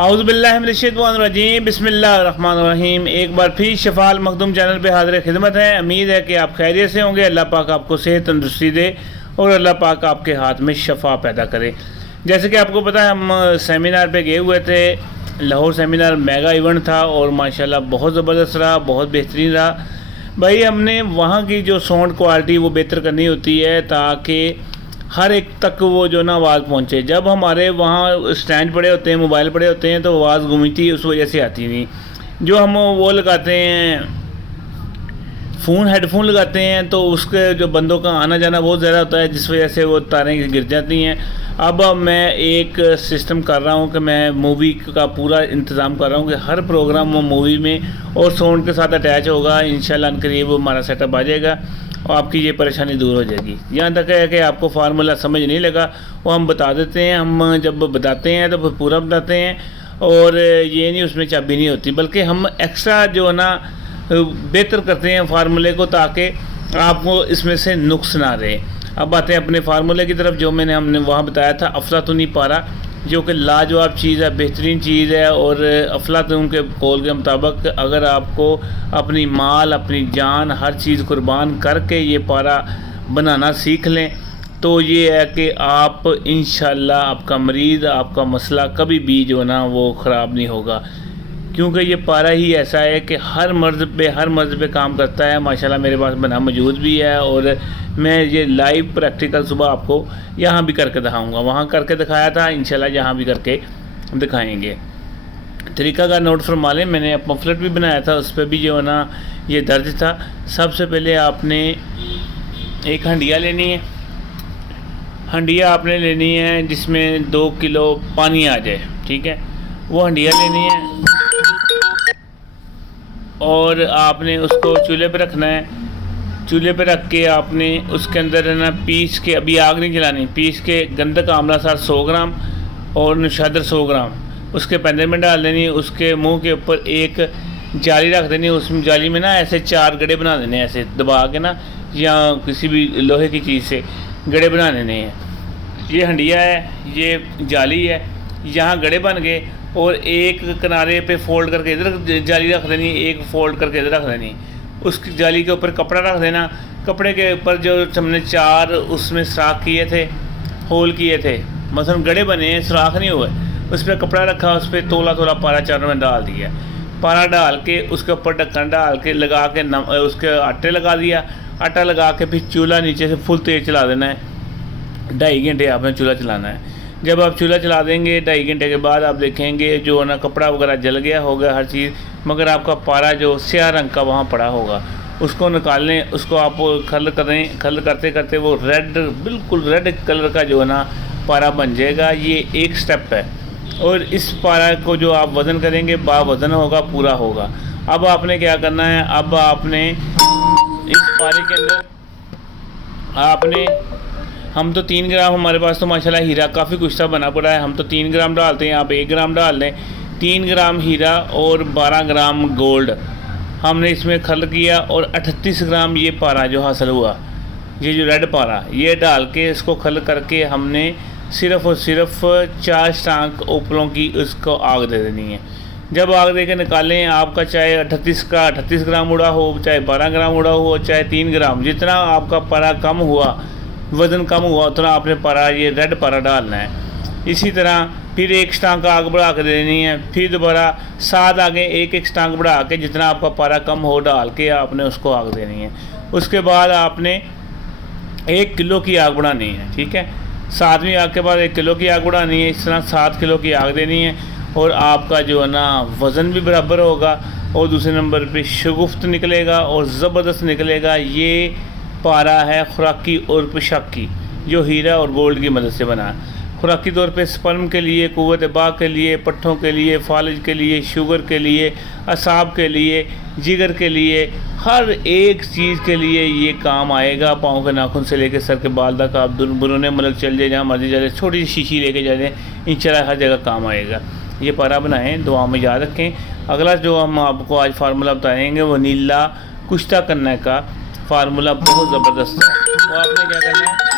औज़ुबिल्लाहिमिनश्शैतानिर्रजीम बिस्मिल्लाहिर्रहमानिर्रहीम। एक बार फिर शफ़ाअल मखदूम चैनल पे हाज़िर खिदमत है। उम्मीद है कि आप खैरियत से होंगे। अल्लाह पाक आपको सेहत तंदुरुस्ती दे और अल्लाह पाक आपके हाथ में शफ़ा पैदा करे। जैसे कि आपको पता है, हम सेमिनार पे गए हुए थे। लाहौर सेमिनार मेगा इवेंट था और माशाल्लाह बहुत ज़बरदस्त रहा, बहुत बेहतरीन रहा। भाई हमने वहाँ की जो साउंड क्वालिटी वो बेहतर करनी होती है ताकि हर एक तक वो जो ना आवाज़ पहुँचे। जब हमारे वहाँ स्टैंड पड़े होते हैं, मोबाइल पड़े होते हैं, तो आवाज़ गूंजती है, उस वजह से आती नहीं। जो हम वो लगाते हैं हेडफोन लगाते हैं, तो उसके जो बंदों का आना जाना बहुत ज़्यादा होता है, जिस वजह से वो तारें गिर जाती हैं। अब मैं एक सिस्टम कर रहा हूँ कि मैं मूवी का पूरा इंतज़ाम कर रहा हूँ कि हर प्रोग्राम वो मूवी में और साउंड के साथ अटैच होगा। इंशाल्लाह करीब हमारा सेटअप आ जाएगा और आपकी ये परेशानी दूर हो जाएगी। यहाँ तक है कि आपको फार्मूला समझ नहीं लगा वो हम बता देते हैं। हम जब बताते हैं तो फिर पूरा बताते हैं, और ये नहीं उसमें चाबी नहीं होती, बल्कि हम एक्स्ट्रा जो है ना बेहतर करते हैं फार्मूले को, ताकि आपको इसमें से नुक्स ना रहे। अब आते हैं अपने फार्मूले की तरफ, जो हमने वहाँ बताया था अफलातूनी पारा, जो कि लाजवाब चीज़ है, बेहतरीन चीज़ है। और अफलातून के कौल के मुताबिक अगर आपको अपनी माल, अपनी जान, हर चीज़ कुर्बान करके ये पारा बनाना सीख लें, तो ये है कि आप इंशाल्लाह आपका मरीज़, आपका मसला कभी भी जो ना वो ख़राब नहीं होगा। क्योंकि ये पारा ही ऐसा है कि हर मर्ज़ पे काम करता है। माशाल्लाह मेरे पास बना मौजूद भी है, और मैं ये लाइव प्रैक्टिकल सुबह आपको यहाँ भी करके दिखाऊंगा। वहाँ करके दिखाया था, इंशाल्लाह यहाँ भी करके दिखाएंगे। तरीका का नोट फरमा लें। मैंने पम्फलेट भी बनाया था, उस पर भी जो है ना ये दर्ज था। सबसे पहले आपने एक हंडिया लेनी है। हंडिया आपने लेनी है जिसमें 2 किलो पानी आ जाए, ठीक है। वो हंडिया लेनी है और आपने उसको चूल्हे पे रखना है। चूल्हे पे रख के आपने उसके अंदर है ना पीस के, अभी आग नहीं जलानी, पीस के गंधक आंवला सार 100 ग्राम और नशादर 100 ग्राम उसके पैंदे में डाल देनी। उसके मुंह के ऊपर एक जाली रख देनी। उसमें जाली में ना ऐसे 4 गड्ढे बना देने, ऐसे दबा के ना, या किसी भी लोहे की चीज़ से गड्ढे बना देने हैं। ये हंडिया है, ये जाली है, यहाँ गड्ढे बन गए। और एक किनारे पे फोल्ड करके इधर जाली रख देनी, एक फोल्ड करके इधर रख देनी। उसकी जाली के ऊपर कपड़ा रख देना। कपड़े के ऊपर जो हमने 4 उसमें सुराख किए थे, होल किए थे, मसलन गड्ढे बने हैं, सुराख नहीं हुए, उस पर कपड़ा रखा, उस पर तोला पारा चारों में डाल दिया। पारा डाल के उसके ऊपर ढक्कन डाल के लगा के उसके आटे लगा दिया। आटा लगा के फिर चूल्हा नीचे से फुल तेज़ चला देना है। 2.5 घंटे आपने चूल्हा चलाना है। जब आप चूल्हा चला देंगे 2.5 घंटे के बाद आप देखेंगे जो है ना कपड़ा वगैरह जल गया होगा हर चीज़, मगर आपका पारा जो स्याह रंग का वहाँ पड़ा होगा, उसको निकाल लें। उसको आप खल करते करते वो बिल्कुल रेड कलर का जो है ना पारा बन जाएगा। ये एक स्टेप है, और इस पारा को जो आप वज़न करेंगे वज़न होगा, पूरा होगा। अब आपने क्या करना है, अब आपने इस पारे के अंदर आपने, हम तो 3 ग्राम, हमारे पास तो माशाल्लाह हीरा काफ़ी कुछ सा बना पड़ा है, हम तो 3 ग्राम डालते हैं, आप 1 ग्राम डाल लें। 3 ग्राम हीरा और 12 ग्राम गोल्ड हमने इसमें खल किया, और 38 ग्राम ये पारा जो हासिल हुआ, ये जो रेड पारा, ये डाल के इसको खल करके हमने सिर्फ़ और सिर्फ 4 स्टांक ऊपरों की उसको आग दे देनी है। जब आग दे के निकालें, आपका चाहे 38 ग्राम उड़ा हो, चाहे 12 ग्राम उड़ा हो, चाहे 3 ग्राम, जितना आपका पारा कम हुआ, वज़न कम हुआ, उतना आपने पारा, ये रेड पारा डालना है। इसी तरह फिर 1 स्टांक आग बढ़ा कर देनी है। फिर दोबारा 7 आगे 1 स्टांक बढ़ा के जितना आपका पारा कम हो डाल के आपने उसको आग देनी है। उसके बाद आपने 1 किलो की आग बढ़ानी है, ठीक है। 7वीं आग के बाद 1 किलो की आग बढ़ानी है। इस तरह 7 किलो की आग देनी है, और आपका जो है ना वज़न भी बराबर होगा, और दूसरे नंबर पे शगुफ्त निकलेगा और ज़बरदस्त निकलेगा। ये पारा है खुराकी और पोशाकी, जो हीरा और गोल्ड की मदद से बना। खुराकी तौर पे स्पर्म के लिए, क़ुव्वत बाक़ के लिए, पट्ठों के लिए, फालिज के लिए, शुगर के लिए, असाब के लिए, जिगर के लिए, हर एक चीज़ के लिए ये काम आएगा। पाँव के नाखून से लेकर सर के बाल तक आप बुरुने मुल्क चल जाए, जहाँ मर्जी चले, छोटी सी शीशी लेके जाए, इंशाल्लाह हर जगह काम आएगा। ये पारा बनाएं, दुआ में याद रखें। अगला जो हम आपको आज फार्मूला बताएंगे वो नीला कुश्ता करने का फार्मूला बहुत ज़बरदस्त है। तो आपने क्या करना है,